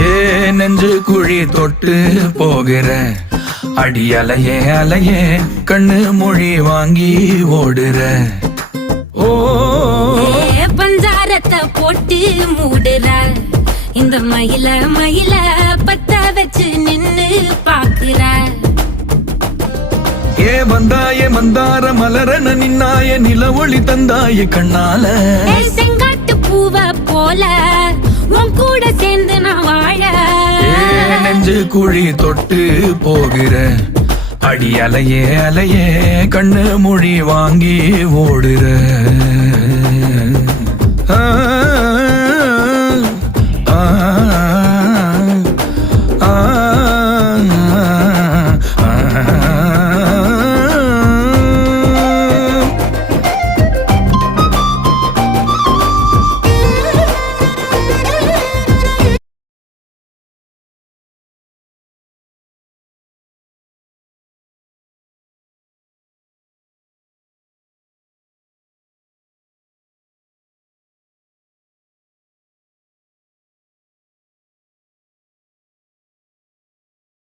ஏ நெஞ்சு குழி தொட்டு போகிற அடி அலையே அலையே கண்ணு மொழி வாங்கி ஓடுற. ஓ பஞ்சாரத்தை போட்டு மூடுற இந்த மயில மயில பத்த வச்சு நின்னு பாக்குற. ஏ வந்தாய மந்தார மலரன நின்னாய நில ஒளி தந்தாய கண்ணால. செங்காட்டு பூவ போல உன் கூட சேர்ந்து நான் வாழ. நெஞ்சு குழி தொட்டு போகிற அடி அலையே அலையே கண்ணு மொழி வாங்கி ஓடுற. ஆ ஆ